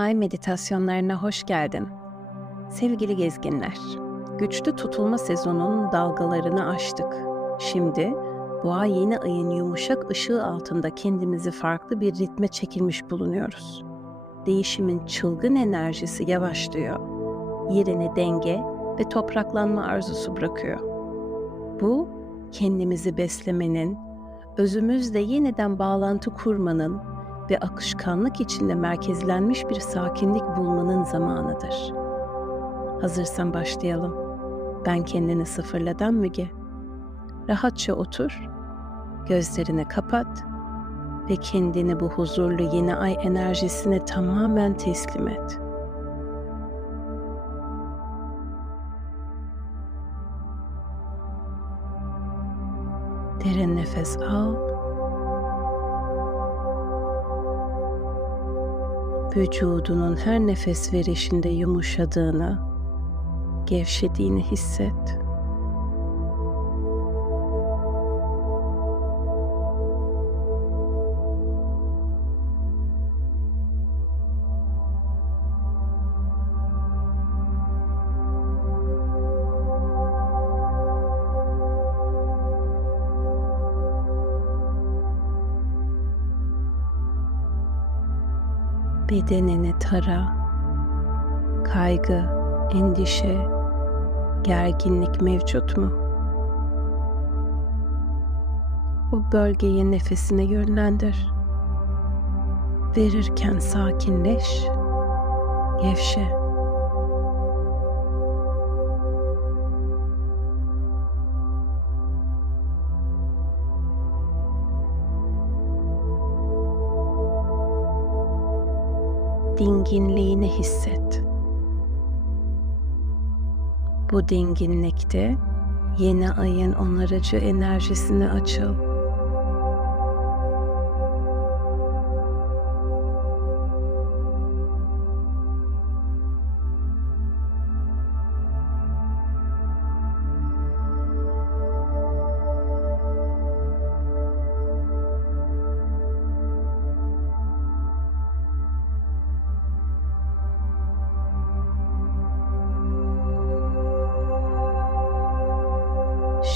Ay meditasyonlarına hoş geldin. Sevgili gezginler, güçlü tutulma sezonunun dalgalarını aştık. Şimdi boğa yeni ayın yumuşak ışığı altında kendimizi farklı bir ritme çekilmiş bulunuyoruz. Değişimin çılgın enerjisi yavaşlıyor. Yerine denge ve topraklanma arzusu bırakıyor. Bu kendimizi beslemenin, özümüzle yeniden bağlantı kurmanın ve akışkanlık içinde merkezlenmiş bir sakinlik bulmanın zamanıdır. Hazırsan başlayalım. Ben kendini sıfırladan Müge. Rahatça otur, gözlerini kapat ve kendini bu huzurlu yeni ay enerjisine tamamen teslim et. Derin nefes al vücudunun her nefes verişinde yumuşadığını, gevşediğini hisset. Bedenini tara. Kaygı, endişe, gerginlik mevcut mu? Bu bölgeyi nefesine yönlendir. Verirken sakinleş, gevşe. Dinginliğini hisset. Bu dinginlikte yeni ayın onarıcı enerjisini açıl.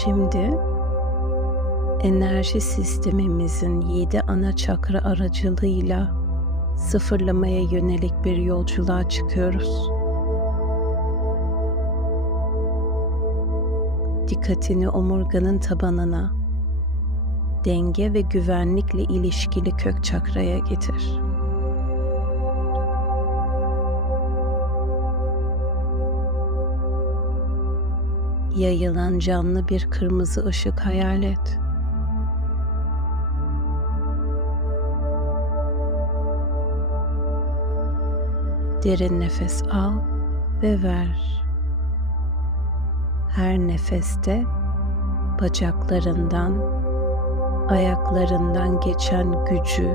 Şimdi enerji sistemimizin yedi ana çakra aracılığıyla sıfırlamaya yönelik bir yolculuğa çıkıyoruz. Dikkatini omurganın tabanına, denge ve güvenlikle ilişkili kök çakraya getir. Yayılan canlı bir kırmızı ışık hayal et. Derin nefes al ve ver. Her nefeste bacaklarından, ayaklarından geçen gücü,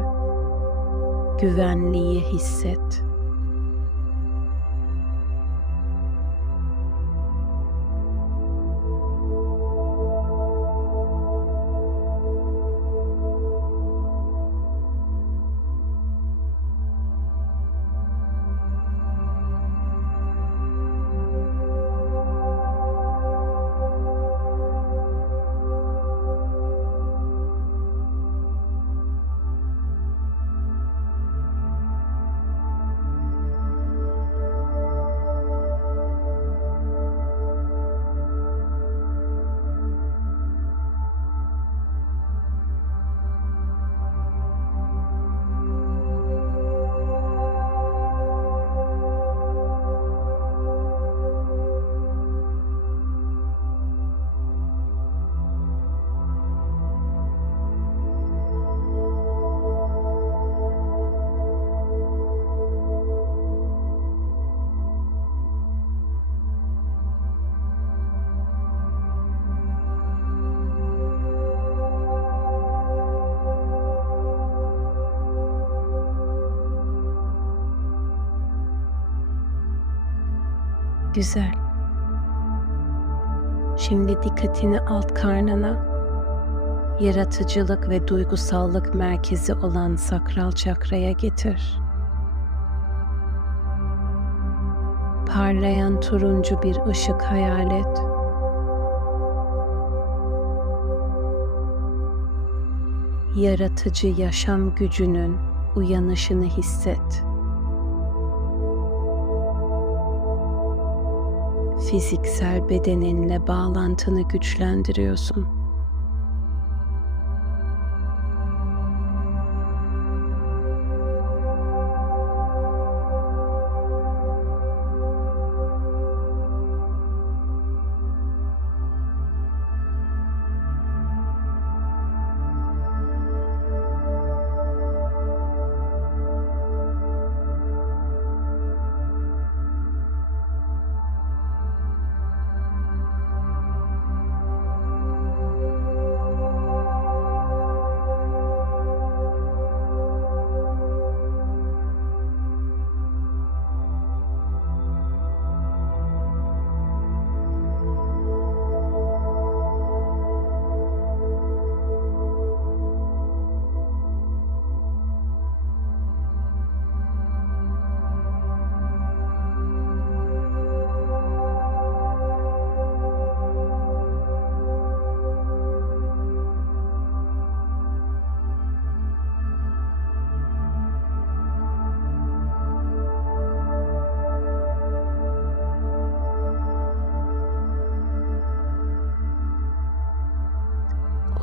güvenliği hisset. Güzel. Şimdi dikkatini alt karnına, yaratıcılık ve duygusallık merkezi olan sakral çakraya getir. Parlayan turuncu bir ışık hayal et. Yaratıcı yaşam gücünün uyanışını hisset. Fiziksel bedeninle bağlantını güçlendiriyorsun.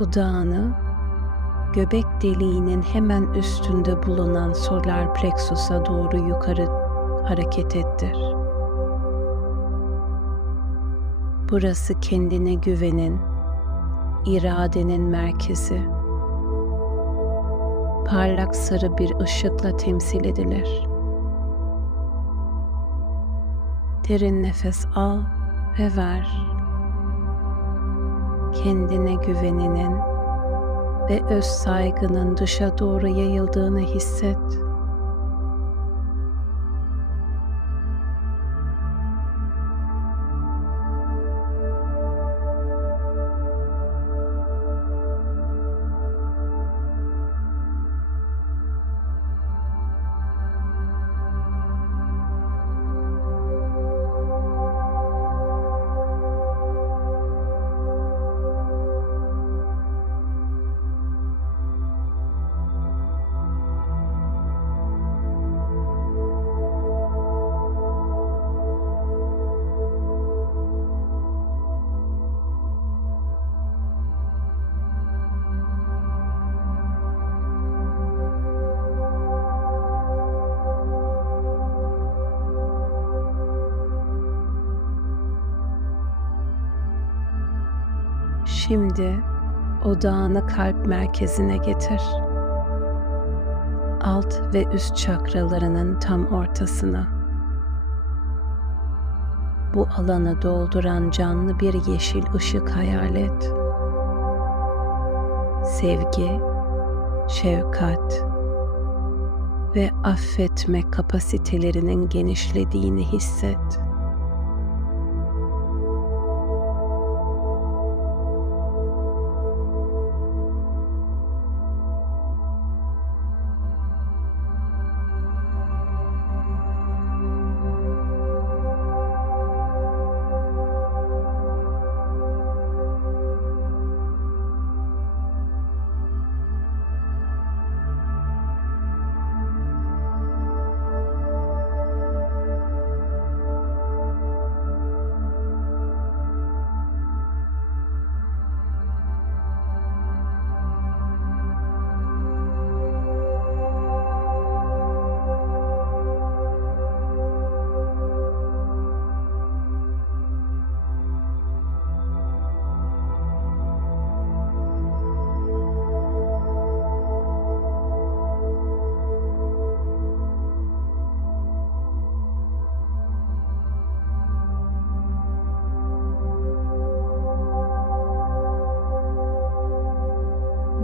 Odağını göbek deliğinin hemen üstünde bulunan solar plexus'a doğru yukarı hareket ettir. Burası kendine güvenin, iradenin merkezi. Parlak sarı bir ışıkla temsil edilir. Derin nefes al ve ver kendine güveninin ve öz saygının dışa doğru yayıldığını hisset. Şimdi odağını kalp merkezine getir. Alt ve üst çakralarının tam ortasına. Bu alanı dolduran canlı bir yeşil ışık hayal et. Sevgi, şefkat ve affetme kapasitelerinin genişlediğini hisset.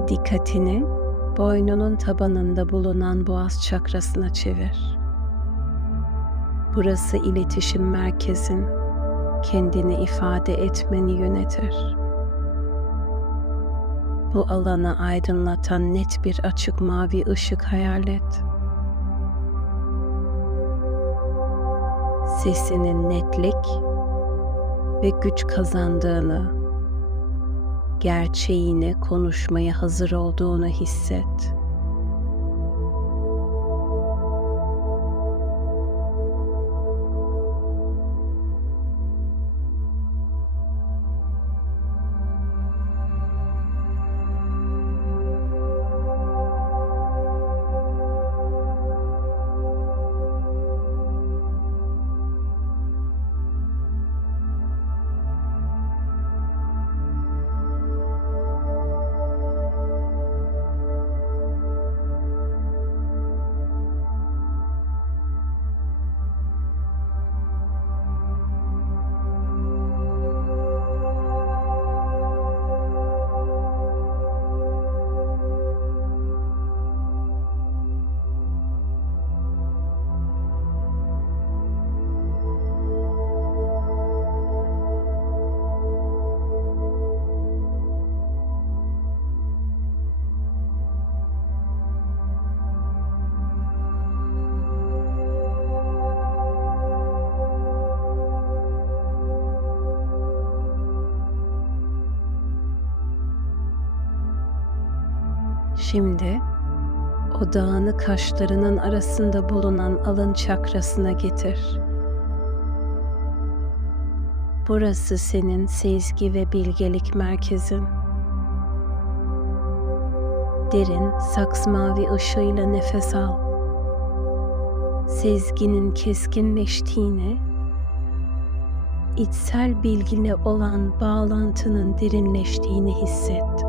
Dikkatini boynunun tabanında bulunan boğaz çakrasına çevir. Burası iletişim merkezin, kendini ifade etmeni yönetir. Bu alanı aydınlatan net bir açık mavi ışık hayal et. sesinin netlik ve güç kazandığını, gerçeğini konuşmaya hazır olduğunu hisset. Şimdi odağını kaşlarının arasında bulunan alın çakrasına getir. Burası senin sezgi ve bilgelik merkezin. Derin, saks mavi ışığıyla nefes al. Sezginin keskinleştiğini, içsel bilgine olan bağlantının derinleştiğini hisset.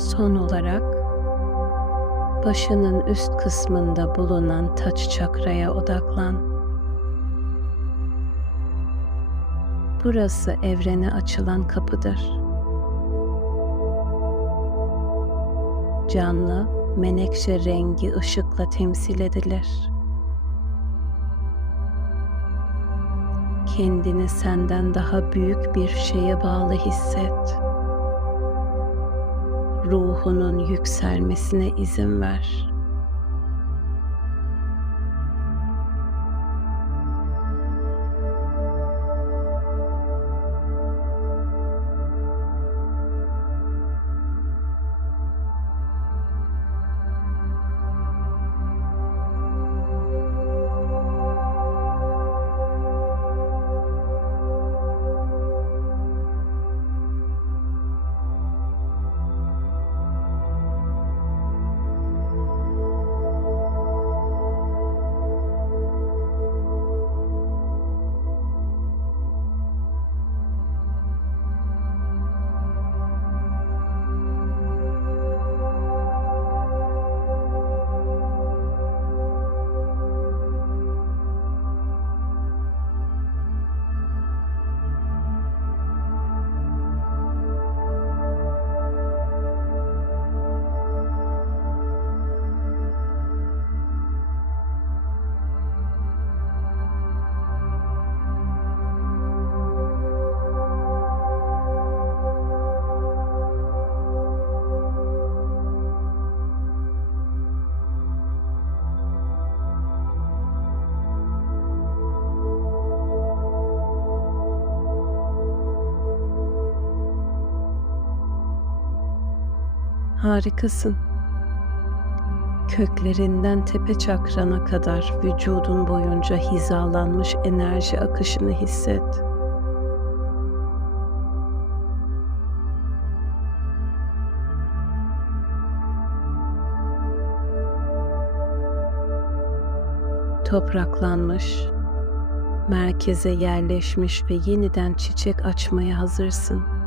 Son olarak başının üst kısmında bulunan taç çakraya odaklan. Burası evrene açılan kapıdır. Canlı, menekşe rengi ışıkla temsil edilir. Kendini senden daha büyük bir şeye bağlı hisset ruhunun yükselmesine izin ver. Harikasın. Köklerinden tepe çakrana kadar vücudun boyunca hizalanmış enerji akışını hisset. Topraklanmış, merkeze yerleşmiş ve yeniden çiçek açmaya hazırsın.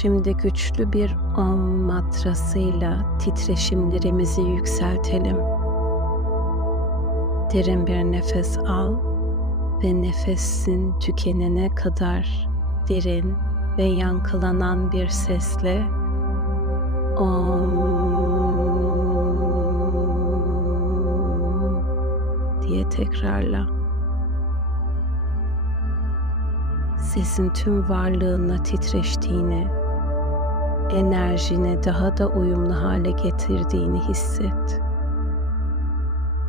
Şimdi güçlü bir om matrasıyla titreşimlerimizi yükseltelim. Derin bir nefes al ve nefesin tükenene kadar derin ve yankılanan bir sesle Om diye tekrarla. Sesin tüm varlığına titreştiğini, enerjini daha da uyumlu hale getirdiğini hisset.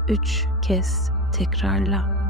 Üç kez tekrarla.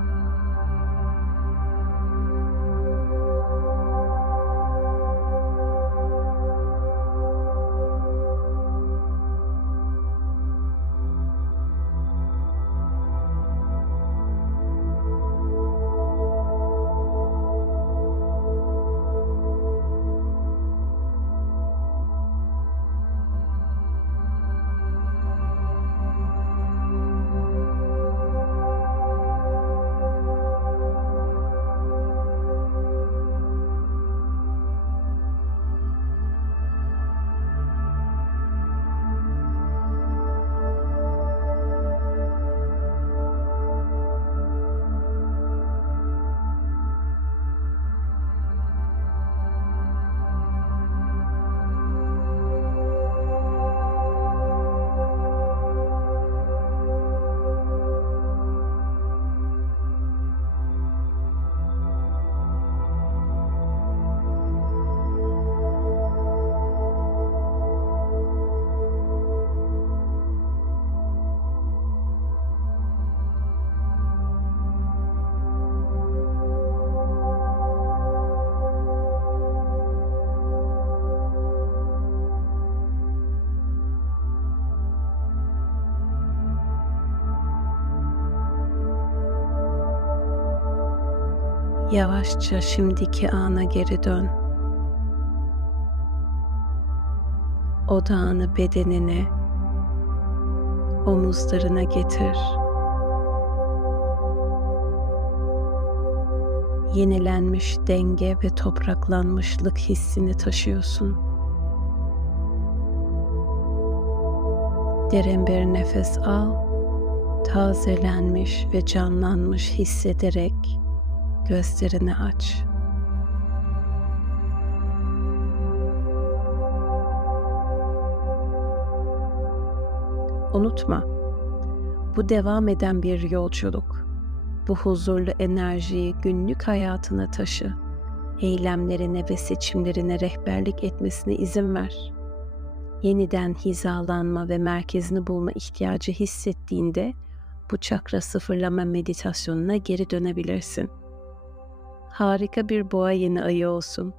Yavaşça şimdiki ana geri dön. Odağını bedenine, omuzlarına getir. Yenilenmiş denge ve topraklanmışlık hissini taşıyorsun. Derin bir nefes al, tazelenmiş ve canlanmış hissederek Gözlerini aç. Unutma, bu devam eden bir yolculuk. Bu huzurlu enerjiyi günlük hayatına taşı. Eylemlerine ve seçimlerine rehberlik etmesine izin ver. Yeniden hizalanma ve merkezini bulma ihtiyacı hissettiğinde bu çakra sıfırlama meditasyonuna geri dönebilirsin.'' Harika bir boğa yeni ayı olsun.